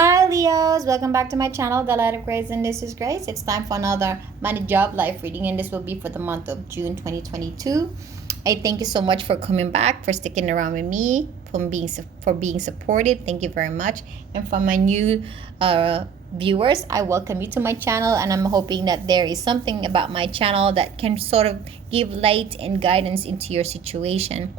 Hi Leos, welcome back to my channel, The Light of Grace, and this is Grace. It's time for another money, job, life reading, and this will be for the month of June 2022. I thank you so much for coming back, for sticking around with me, for being supported. Thank you very much. And for my new viewers, I welcome you to my channel, and I'm hoping that there is something about my channel that can sort of give light and guidance into your situation.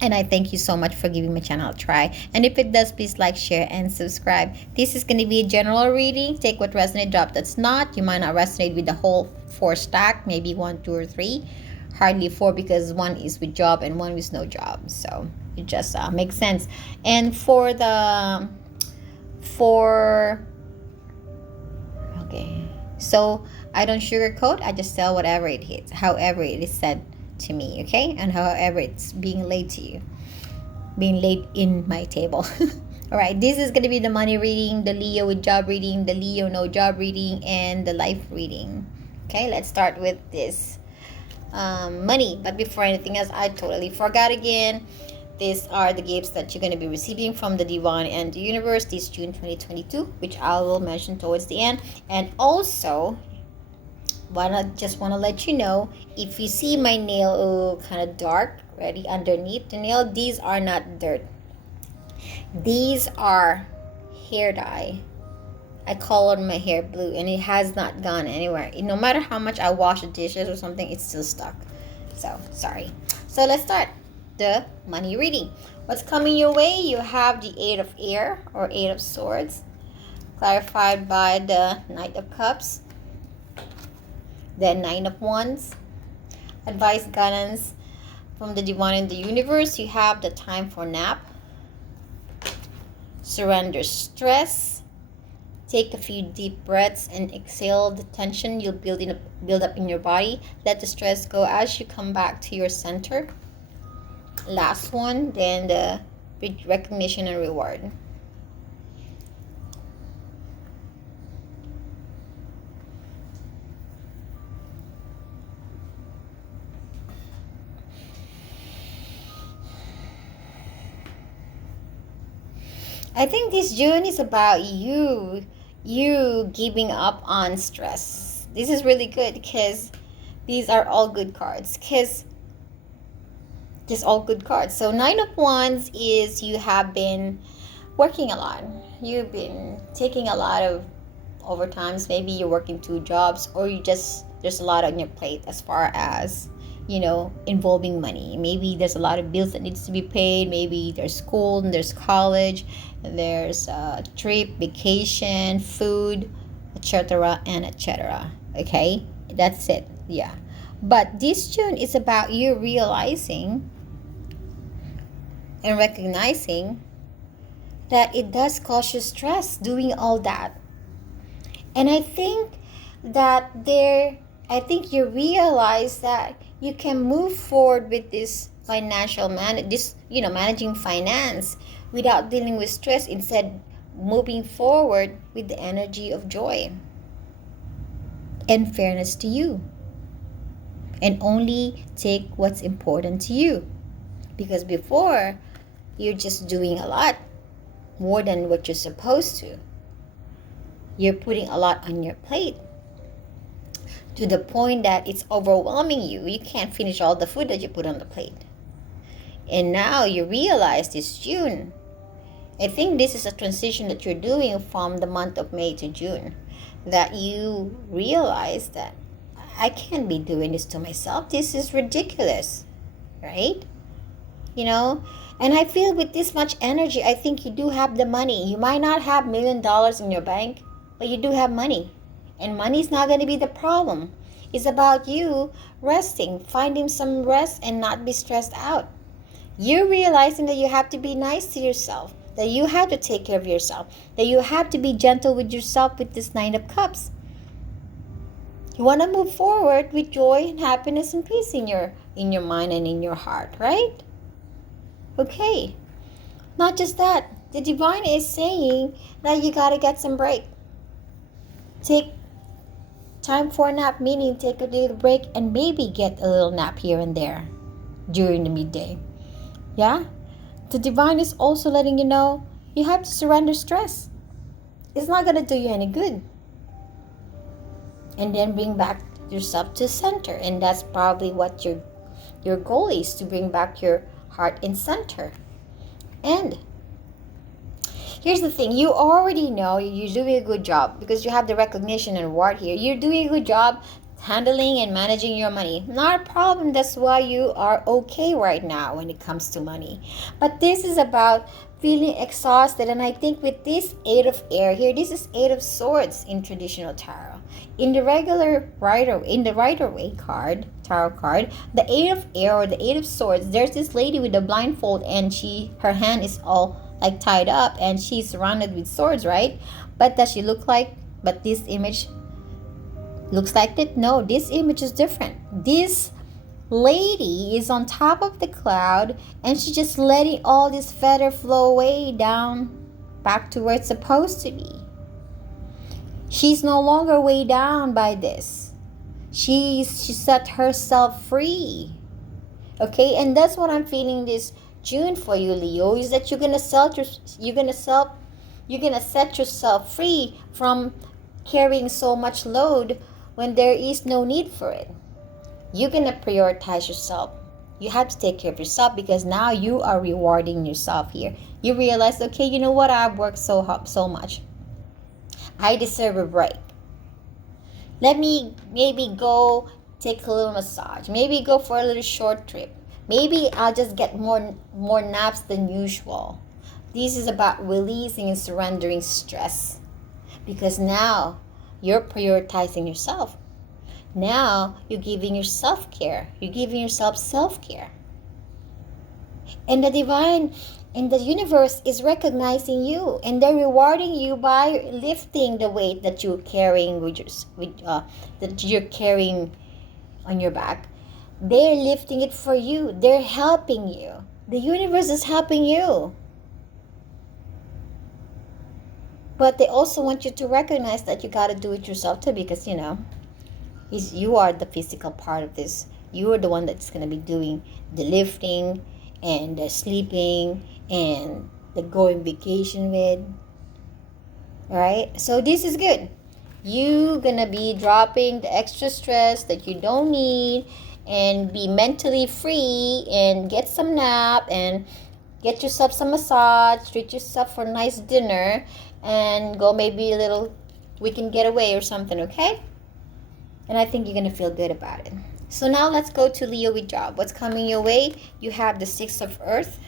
And I thank you so much for giving my channel a try. And if it does, please like, share, and subscribe. This is going to be a general reading. Take what resonates, drop that's not. You might not resonate with the whole 4 stack, maybe 1, 2, or 3. Hardly 4 because 1 is with job and 1 is no job. So it just makes sense. And okay. So I don't sugarcoat. I just tell whatever it hits, however it is said to me, okay? And however it's being laid to you, being laid in my table. All right, this is going to be the money reading, the Leo with job reading, the Leo no job reading, and the life reading. Okay, let's start with this money. But before anything else, I totally forgot again. These are the gifts that you're going to be receiving from the divine and the universe this June 2022, which I will mention towards the end. And also, just want to let you know, if you see my nail kind of dark already underneath the nail, these are not dirt. These are hair dye. I colored my hair blue and it has not gone anywhere. No matter how much I wash the dishes or something, it's still stuck. So sorry. So let's start the money reading. What's coming your way? You have the 8 of Air or 8 of Swords, clarified by the Knight of Cups, the 9 of Wands. Advice, guidance from the divine and the universe. You have the time for nap. Surrender stress. Take a few deep breaths and exhale the tension you'll build up in your body. Let the stress go as you come back to your center. Last one, then the recognition and reward. I think this June is about you giving up on stress. This is really good because these are all good cards. Just all good cards. So 9 of Wands is you have been working a lot. You've been taking a lot of overtimes. Maybe you're working 2 jobs, or there's a lot on your plate as far as involving money. Maybe there's a lot of bills that needs to be paid. Maybe there's school and there's college, and there's trip, vacation, food, etc. and etc. Okay, that's it. Yeah, but this June is about you realizing and recognizing that it does cause you stress doing all that. And I think you realize that you can move forward with this managing finance without dealing with stress, instead moving forward with the energy of joy and fairness to you, and only take what's important to you. Because before, you're just doing a lot more than what you're supposed to. You're putting a lot on your plate to the point that it's overwhelming you. You can't finish all the food that you put on the plate. And now you realize this June, I think this is a transition that you're doing from the month of May to June, that you realize that I can't be doing this to myself. This is ridiculous, right? And I feel with this much energy, I think you do have the money. You might not have $1 million in your bank, but you do have money. And money is not going to be the problem. It's about you resting, finding some rest and not be stressed out. You're realizing that you have to be nice to yourself, that you have to take care of yourself, that you have to be gentle with yourself with this 9 of Cups. You want to move forward with joy and happiness and peace in your mind and in your heart, right? Okay. Not just that. The divine is saying that you got to get some break. Take time for a nap, meaning take a little break and maybe get a little nap here and there during the midday. Yeah? The divine is also letting you know you have to surrender stress. it's not going to do you any good. And then bring back yourself to center. And that's probably what your goal is, to bring back your heart in center. And here's the thing, you already know you're doing a good job because you have the recognition and reward here. You're doing a good job handling and managing your money. Not a problem. That's why you are okay right now when it comes to money. But this is about feeling exhausted. And I think with this 8 of air here, this is 8 of swords in traditional tarot. In the regular Rider-Waite card, tarot card, the 8 of air or the 8 of swords, there's this lady with a blindfold and her hand is all like tied up and she's surrounded with swords, right? But does she look like, but this image looks like that? No, this image is different. This lady is on top of the cloud and she's just letting all this feather flow away down back to where it's supposed to be. She's no longer weighed down by this. She set herself free. Okay, and that's what I'm feeling this June for you, Leo, is that you're gonna set yourself free from carrying so much load when there is no need for it. You're gonna prioritize yourself. You have to take care of yourself because now you are rewarding yourself here. You realize, okay, you know what? I've worked so much. I deserve a break. Let me maybe go take a little massage. Maybe go for a little short trip. Maybe I'll just get more naps than usual. This is about releasing and surrendering stress. Because now you're prioritizing yourself. Now you're giving yourself care. You're giving yourself self-care. And the divine and the universe is recognizing you, and they're rewarding you by lifting the weight that you're carrying that you're carrying on your back. They're lifting it for you. They're helping you. The universe is helping you. But they also want you to recognize that you got to do it yourself too, because you are the physical part of this. You are the one that's going to be doing the lifting and the sleeping and the going vacation with. Alright? So this is good. You're going to be dropping the extra stress that you don't need and be mentally free and get some nap and get yourself some massage, treat yourself for a nice dinner, and go maybe a little weekend getaway or something, okay? And I think you're going to feel good about it. So now let's go to Leo with job. What's coming your way? You have the 6 of Earth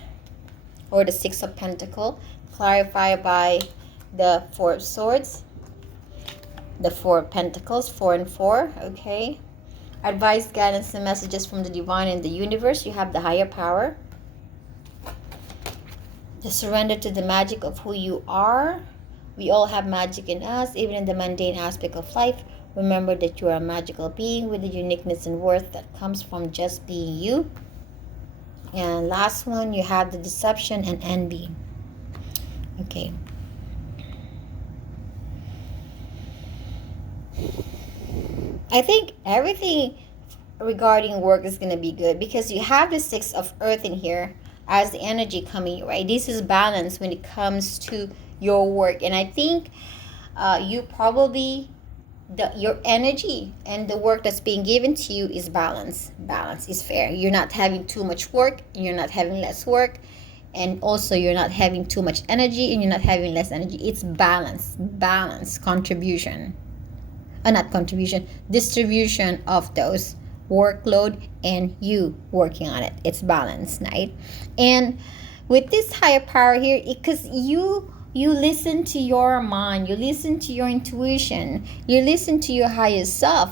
or the 6 of Pentacle, clarified by the 4 of Swords, the 4 of Pentacles, 4 and 4, okay? Advice, guidance, and messages from the divine and the universe. You have the higher power, the surrender to the magic of who you are. We all have magic in us, even in the mundane aspect of life. Remember that you are a magical being with the uniqueness and worth that comes from just being you. And last one, you have the deception and envy. Okay. I think everything regarding work is going to be good because you have the 6 of Earth in here as the energy coming, right? This is balance when it comes to your work. And I think you probably, your energy and the work that's being given to you is balance. Balance is fair. You're not having too much work, and you're not having less work, and also you're not having too much energy and you're not having less energy. It's balance, contribution. Not contribution, distribution of those workload and you working on it. It's balance, right? And with this higher power here, because you listen to your mind, you listen to your intuition, you listen to your higher self.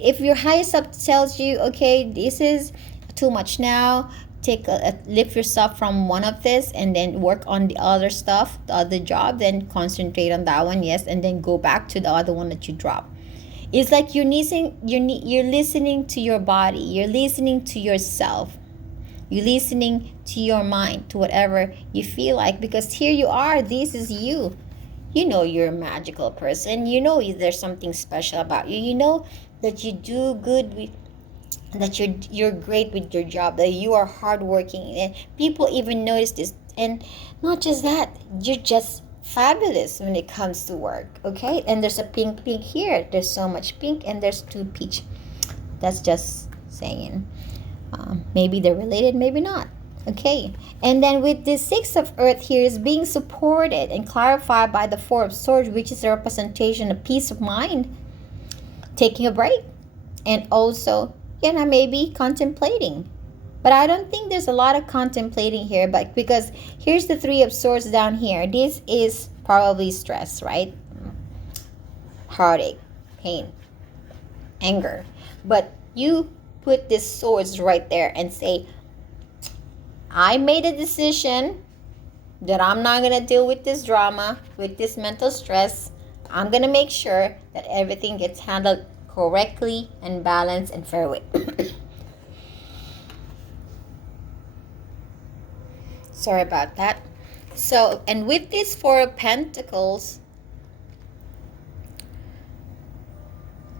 If your higher self tells you, okay, this is too much now, lift yourself from one of this and then work on the other stuff, the other job, then concentrate on that one, yes, and then go back to the other one that you dropped. It's like you're listening to your body, you're listening to yourself, you're listening to your mind, to whatever you feel like, because here you are, this is you. You know you're a magical person, you know there's something special about you, you know that you do good with, that you're great with your job, that you are hardworking, and people even notice this. And not just that, you're just fabulous when it comes to work. Okay, and there's a pink here. There's so much pink, and there's 2 peach. That's just saying. Maybe they're related, maybe not. Okay, and then with the 6 of earth here is being supported and clarified by the 4 of swords, which is a representation of peace of mind, taking a break, and also, maybe contemplating. But I don't think there's a lot of contemplating here, but because here's the 3 of swords down here. This is probably stress, right? Heartache, pain, anger. But you put these swords right there and say, I made a decision that I'm not going to deal with this drama, with this mental stress. I'm going to make sure that everything gets handled correctly and balanced and fair way. Sorry about that. So, and with this 4 of Pentacles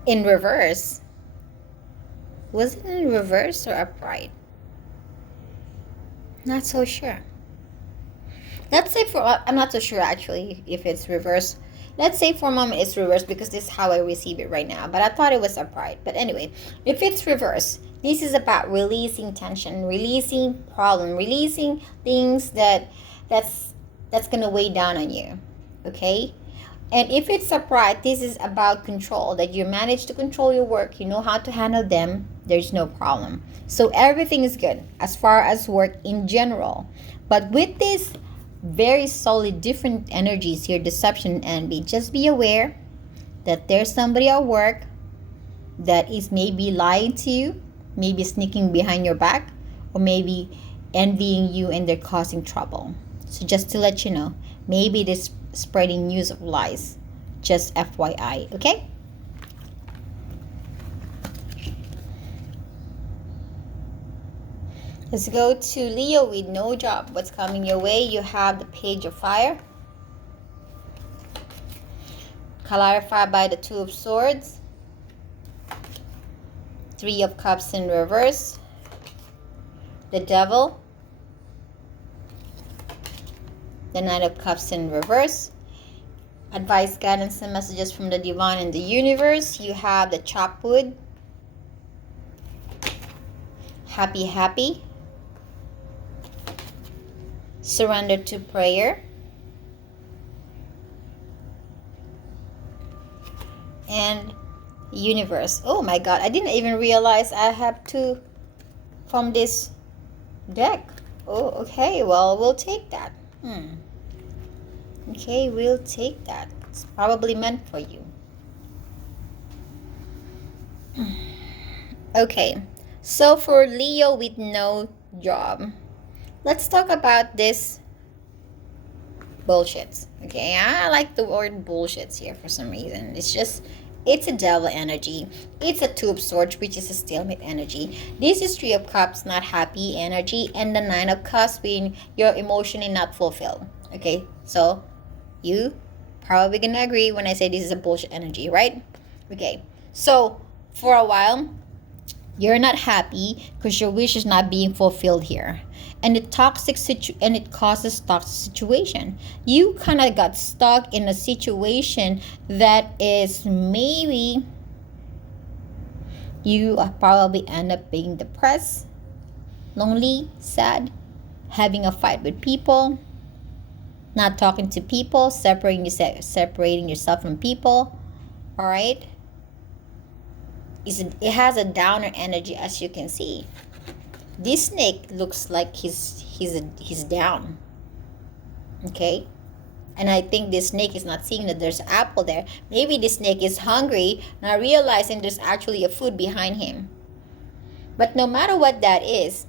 in reverse, was it in reverse or upright? Not so sure. Let's say I'm not so sure actually if it's reverse. Let's say for a moment it's reverse because this is how I receive it right now. But I thought it was upright. But anyway, if it's reverse, this is about releasing tension, releasing problem, releasing things that's gonna weigh down on you. Okay? And if it's upright, this is about control, that you manage to control your work, you know how to handle them, there's no problem. So everything is good as far as work in general. But with this very solid different energies here, deception and envy, just be aware that there's somebody at work that is maybe lying to you, maybe sneaking behind your back, or maybe envying you and they're causing trouble. So just to let you know, maybe this spreading news of lies. Just FYI, okay? Let's go to Leo with no job. What's coming your way? You have the Page of Fire, clarified by the 2 of Swords, 3 of Cups in reverse, the Devil, the Knight of Cups in reverse. Advice, guidance, and messages from the divine and the universe. You have the chopped wood, happy, surrender to prayer, and universe. Oh my god, I didn't even realize I have 2 from this deck. Oh, okay, well, we'll take that. Okay, we'll take that. It's probably meant for you. Okay, so for Leo with no job, let's talk about this bullshit. Okay, I like the word bullshits here for some reason. It's a devil energy. It's a 2 of Swords, which is a stalemate energy. This is 3 of Cups, not happy energy, and the 9 of Cups being you're emotionally not fulfilled. Okay, so you probably gonna agree when I say this is a bullshit energy, right? Okay, so for a while you're not happy because your wish is not being fulfilled here, and it causes toxic situation. You kind of got stuck in a situation that is maybe you probably end up being depressed, lonely, sad, having a fight with people, not talking to people, separating yourself from people. All right, it has a downer energy, as you can see. This snake looks like he's down. Okay, and I think this snake is not seeing that there's an apple there. Maybe this snake is hungry, not realizing there's actually a food behind him. But no matter what that is,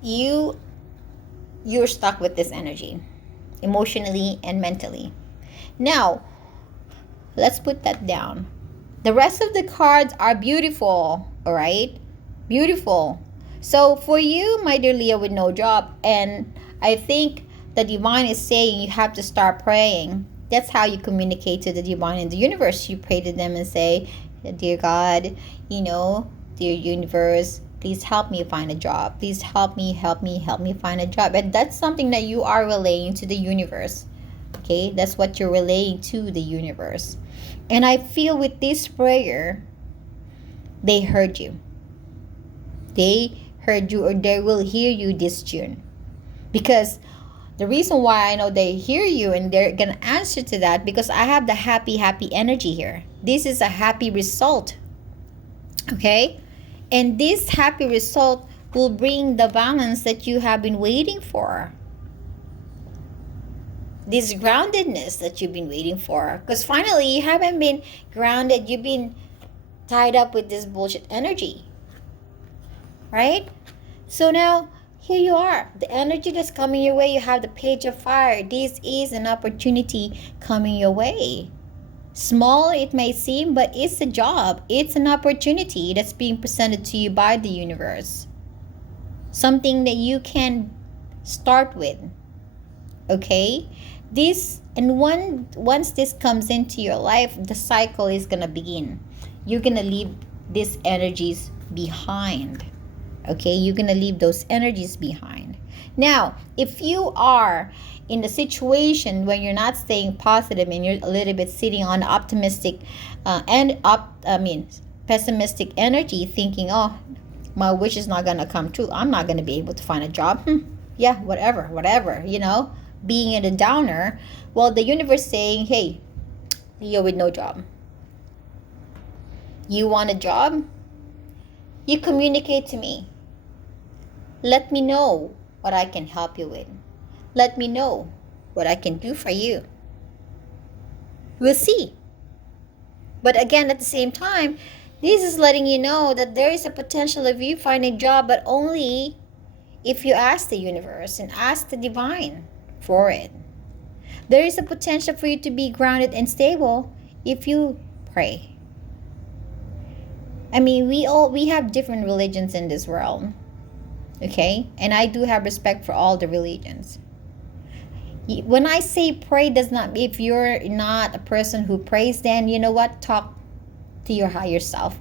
you're stuck with this energy, emotionally and mentally. Now, let's put that down. The rest of the cards are beautiful, all right? Beautiful. So for you, my dear Leo with no job, and I think the divine is saying you have to start praying. That's how you communicate to the divine and the universe. You pray to them and say, dear God, dear universe, Please help me find a job. Please help me find a job. And that's something that you are relaying to the universe. Okay, that's what you're relaying to the universe. And I feel with this prayer, they heard you. They heard you, or they will hear you this June. Because the reason why I know they hear you and they're going to answer to that, because I have the happy energy here. This is a happy result. Okay? And this happy result will bring the balance that you have been waiting for. This groundedness that you've been waiting for. Because finally, you haven't been grounded. You've been tied up with this bullshit energy. Right? So now, here you are. The energy that's coming your way, you have the Page of Fire. This is an opportunity coming your way. Small it may seem, but it's a job. It's an opportunity that's being presented to you by the universe. Something that you can start with. Okay? Once this comes into your life, the cycle is going to begin. You're going to leave these energies behind. Okay, you're going to leave those energies behind. Now, if you are in the situation where you're not staying positive and you're a little bit sitting on optimistic pessimistic energy, thinking, oh, my wish is not going to come true. I'm not going to be able to find a job. Yeah, whatever, being in a downer. Well, the universe saying, hey, you're with no job. You want a job? You communicate to me. Let me know what I can help you with. Let me know what I can do for you. We'll see. But again, at the same time, this is letting you know that there is a potential of you finding a job, but only if you ask the universe and ask the divine for it. There is a potential for you to be grounded and stable if you pray. I mean, we have different religions in this world. Okay? And I do have respect for all the religions. When I say pray, does not, if you're not a person who prays, then you know what? Talk to your higher self.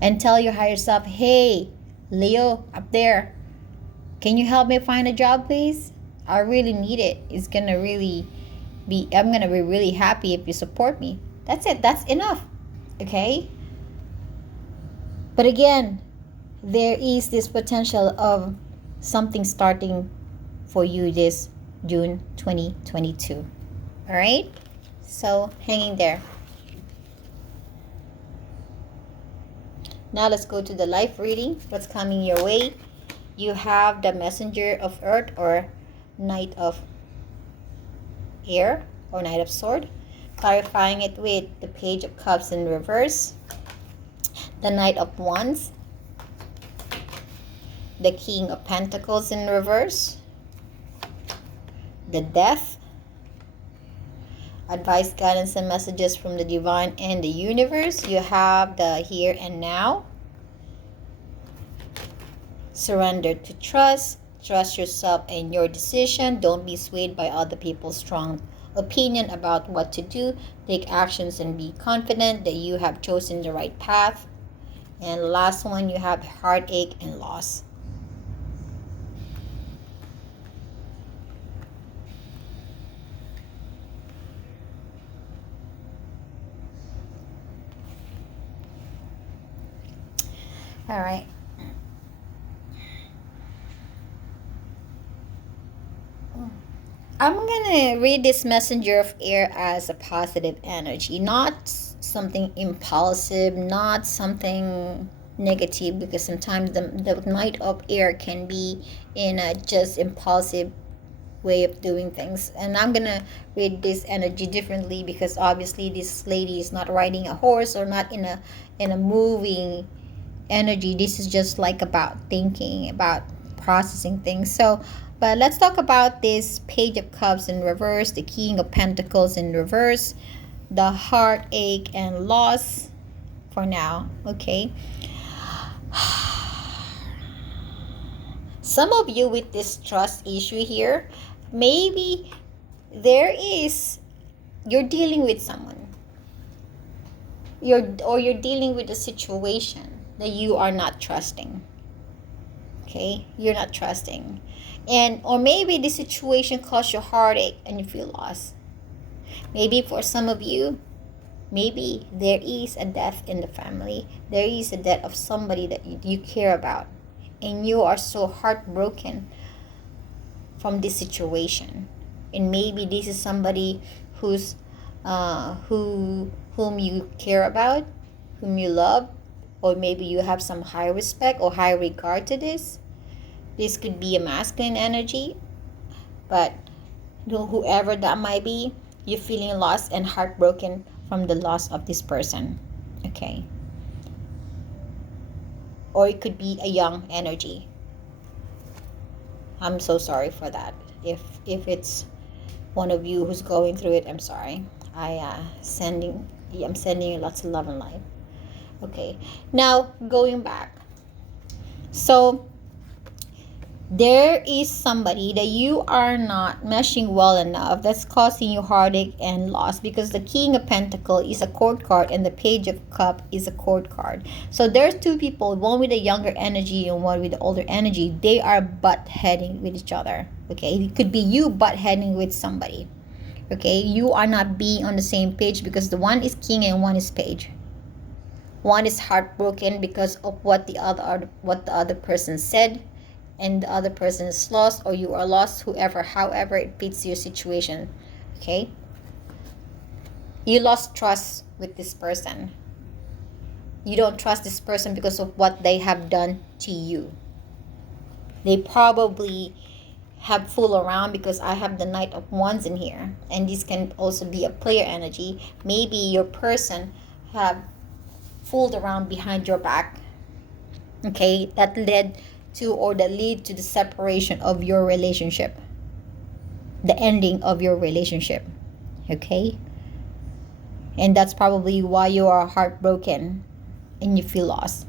And tell your higher self, hey, Leo, up there, can you help me find a job, please? I really need it. I'm gonna be really happy if you support me. That's it. That's enough. Okay? But again, there is this potential of something starting for you this June 2022. All right? So, hanging there. Now, let's go to the life reading. What's coming your way? You have the Messenger of Earth, or Knight of Air, or Knight of Sword. Clarifying it with the Page of Cups in reverse. The Knight of Wands. The King of Pentacles in reverse. The Death. Advice, guidance, and messages from the divine and the universe. You have the Here and Now. Surrender to trust. Trust yourself and your decision. Don't be swayed by other people's strong opinion about what to do. Take actions and be confident that you have chosen the right path. And last one, you have heartache and loss. All right. I'm going to read this Messenger of Air as a positive energy, not something impulsive, not something negative, because sometimes the Knight of Air can be in a just impulsive way of doing things. And I'm going to read this energy differently, because obviously this lady is not riding a horse or not in a moving energy. This is just like about thinking, about processing things. So, but let's talk about this Page of Cups in reverse, the King of Pentacles in reverse, the heartache and loss for now. Okay. Some of you with this trust issue here, maybe you're dealing with someone. You're dealing with a situation. that you are not trusting. Okay, you're not trusting, and or maybe the situation caused you heartache and you feel lost. Maybe for some of you, maybe there is a death in the family. There is a death of somebody that you care about, and you are so heartbroken from this situation. And maybe this is somebody who's whom you care about, whom you love, or maybe you have some high respect or high regard to this. This could be a masculine energy, but whoever that might be, you're feeling lost and heartbroken from the loss of this person. Okay, or it could be a young energy. I'm so sorry for that. If it's one of you who's going through it, I'm sorry. I'm sending you lots of love and light. Okay, now going back. So there is somebody that you are not meshing well enough that's causing you heartache and loss, because the King of Pentacles is a court card and the Page of Cup is a court card. So there's two people, one with a younger energy and one with the older energy. They are butt-heading with each other. Okay, it could be you butt-heading with somebody. Okay, you are not being on the same page because the one is king and one is page. One is heartbroken because of what the other person said, and the other person is lost, or you are lost, however it fits your situation. Okay, you lost trust with this person. You don't trust this person because of what they have done to you. They probably have fooled around, because I have the Knight of Wands in here, and this can also be a player energy. Maybe your person have fooled around behind your back. Okay, that lead to the separation of your relationship, the ending of your relationship. Okay, and that's probably why you are heartbroken and you feel lost.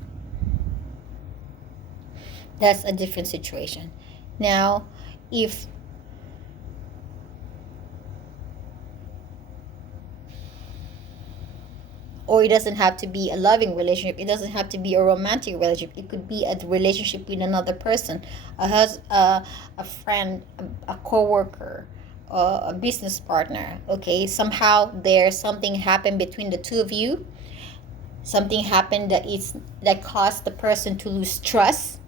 That's a different situation. Now, if or it doesn't have to be a loving relationship, it doesn't have to be a romantic relationship, it could be a relationship with another person, a friend, a co-worker, a business partner. Okay, somehow there's something happened between the two of you, something happened that caused the person to lose trust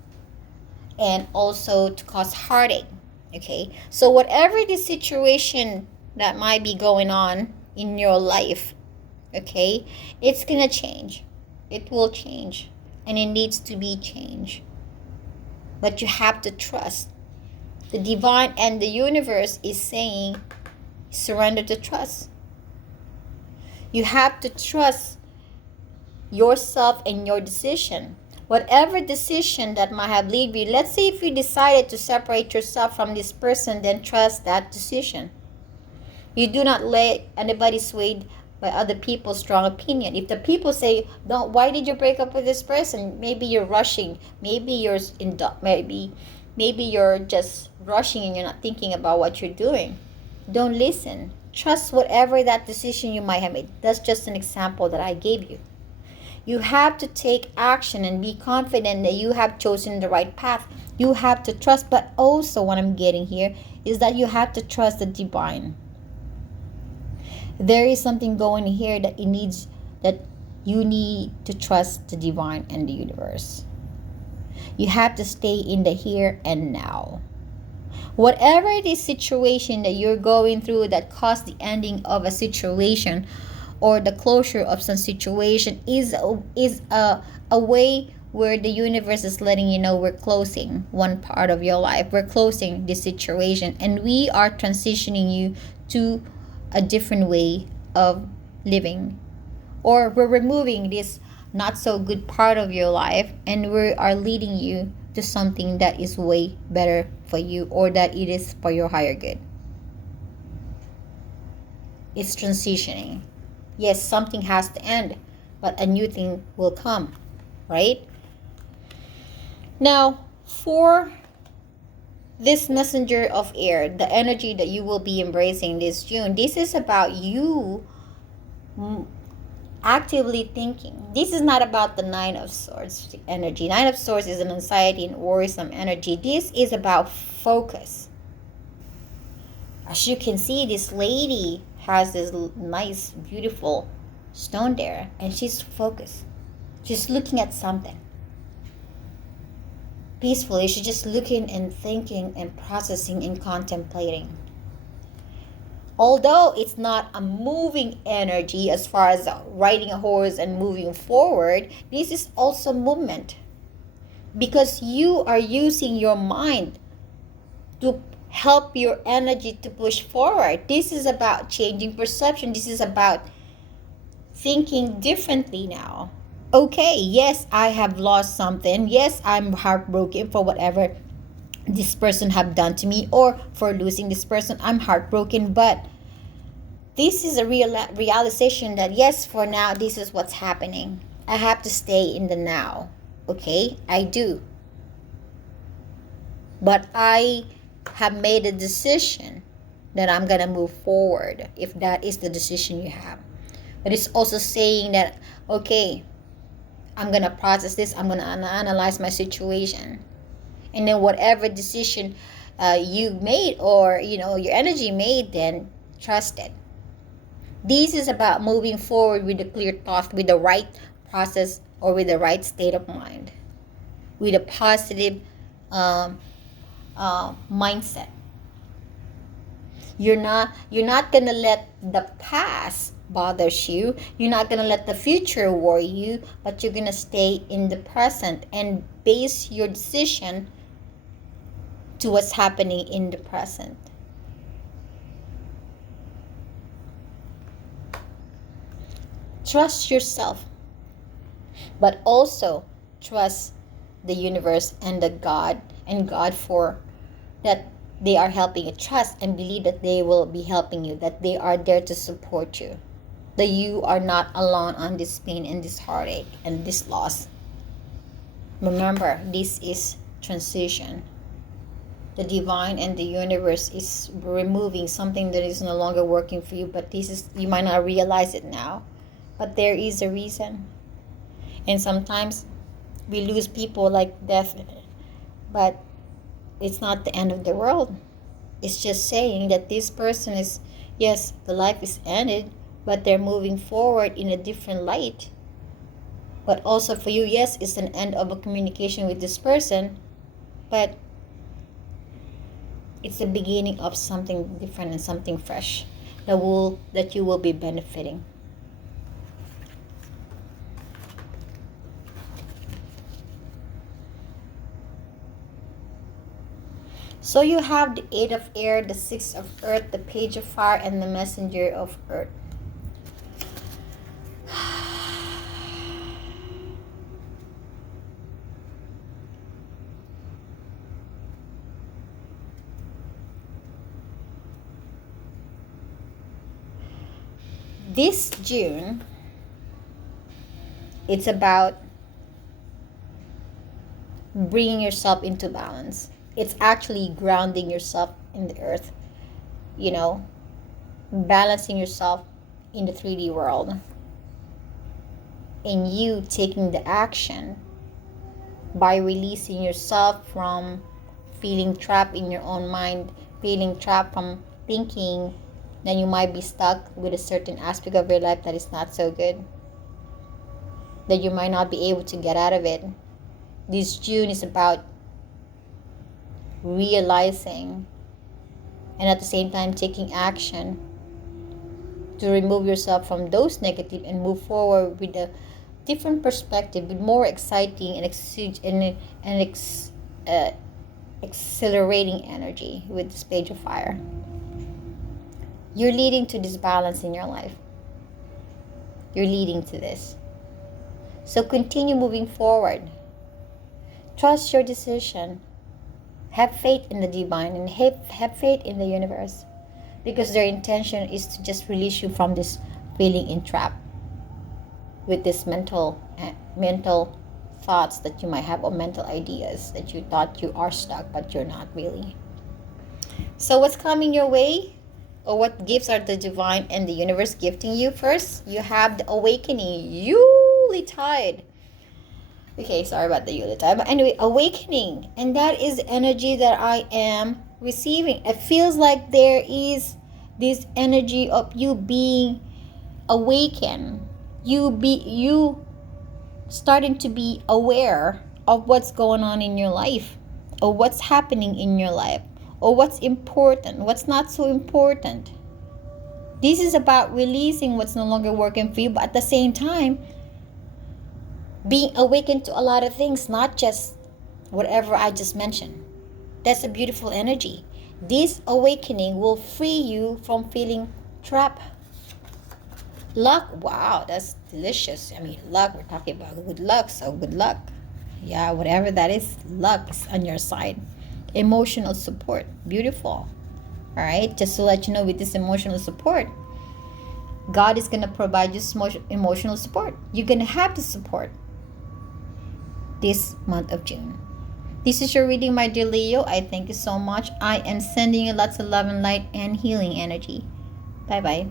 and also to cause heartache. Okay, so whatever the situation that might be going on in your life, okay, it's gonna change. It will change, and it needs to be changed. But you have to trust. The divine and the universe is saying, surrender to trust. You have to trust yourself and your decision. Whatever decision that might have led you, let's say if you decided to separate yourself from this person, then trust that decision. You do not let anybody sway by other people's strong opinion. If the people say, "Don't, why did you break up with this person?" Maybe you're rushing. Maybe you're just rushing and you're not thinking about what you're doing. Don't listen. Trust whatever that decision you might have made. That's just an example that I gave you. You have to take action and be confident that you have chosen the right path. You have to trust, but also what I'm getting here is that you have to trust the divine. There is something going here that you need to trust the divine and the universe. You have to stay in the here and now. Whatever it is situation that you're going through that caused the ending of a situation or the closure of some situation is a way where the universe is letting you know we're closing one part of your life. We're closing this situation and we are transitioning you to a different way of living, or we're removing this not so good part of your life and we are leading you to something that is way better for you, or that it is for your higher good. It's transitioning. Yes, something has to end, but a new thing will come, right? Now, for this messenger of air, the energy that you will be embracing this June, this is about you actively thinking. This is not about the Nine of Swords energy. Nine of Swords is an anxiety and worrisome energy. This is about focus. As you can see, this lady has this nice, beautiful stone there, and she's focused. She's looking at something. Peacefully, she's just looking and thinking and processing and contemplating. Although it's not a moving energy as far as riding a horse and moving forward, this is also movement. Because you are using your mind to help your energy to push forward. This is about changing perception. This is about thinking differently now. Okay, yes, I have lost something. Yes, I'm heartbroken for whatever this person have done to me, or for losing this person. I'm heartbroken, but this is a realization that yes, for now, this is what's happening. I have to stay in the now. Okay, I do. But I have made a decision that I'm going to move forward, if that is the decision you have. But it's also saying that, okay, I'm going to process this. I'm going to analyze my situation. And then whatever decision you made, or, your energy made, then trust it. This is about moving forward with a clear thought, with the right process, or with the right state of mind, with a positive mindset. You're not gonna let the past bothers you. You're not gonna let the future worry you, but you're gonna stay in the present and base your decision to what's happening in the present. Trust yourself, but also trust the universe and God for that they are helping you. Trust and believe that they will be helping you, that they are there to support you, that you are not alone on this pain and this heartache and this loss. Remember, this is transition. The divine and the universe is removing something that is no longer working for you, but you might not realize it now, but there is a reason. And sometimes we lose people like death, but it's not the end of the world. It's just saying that this person is, yes, the life is ended, but they're moving forward in a different light. But also for you, yes, it's an end of a communication with this person, but it's the beginning of something different and something fresh that you will be benefiting. So you have the 8 of air, the 6 of earth, the page of fire, and the messenger of earth. This June, it's about bringing yourself into balance. It's actually grounding yourself in the earth, balancing yourself in the 3D world, and you taking the action by releasing yourself from feeling trapped in your own mind, feeling trapped from thinking that you might be stuck with a certain aspect of your life that is not so good, that you might not be able to get out of it. This June is about realizing and at the same time taking action to remove yourself from those negative and move forward with a different perspective, with more exciting and accelerating energy with this page of fire. You're leading to this balance in your life. You're leading to this. So continue moving forward. Trust your decision. Have faith in the divine and have faith in the universe, because their intention is to just release you from this feeling entrapped with this mental thoughts that you might have, or mental ideas that you thought you are stuck, but you're not really. So what's coming your way? or what gifts are the divine and the universe gifting you? First, you have the awakening. Yuletide. Okay, sorry about the Yuletide. But anyway, awakening. And that is the energy that I am receiving. It feels like there is this energy of you being awakened. You starting to be aware of what's going on in your life, or what's happening in your life, or what's important, what's not so important. This is about releasing what's no longer working for you, but at the same time, being awakened to a lot of things, not just whatever I just mentioned. That's a beautiful energy. This awakening will free you from feeling trapped. Luck, wow, that's delicious. I mean, luck, we're talking about good luck, so good luck. Yeah, whatever that is, luck is on your side. Emotional support, beautiful. All right, just to let you know, with this emotional support, God is going to provide you emotional support. You're going to have the support this month of June. This is your reading, my dear Leo. I thank you so much. I am sending you lots of love and light and healing energy. Bye-bye.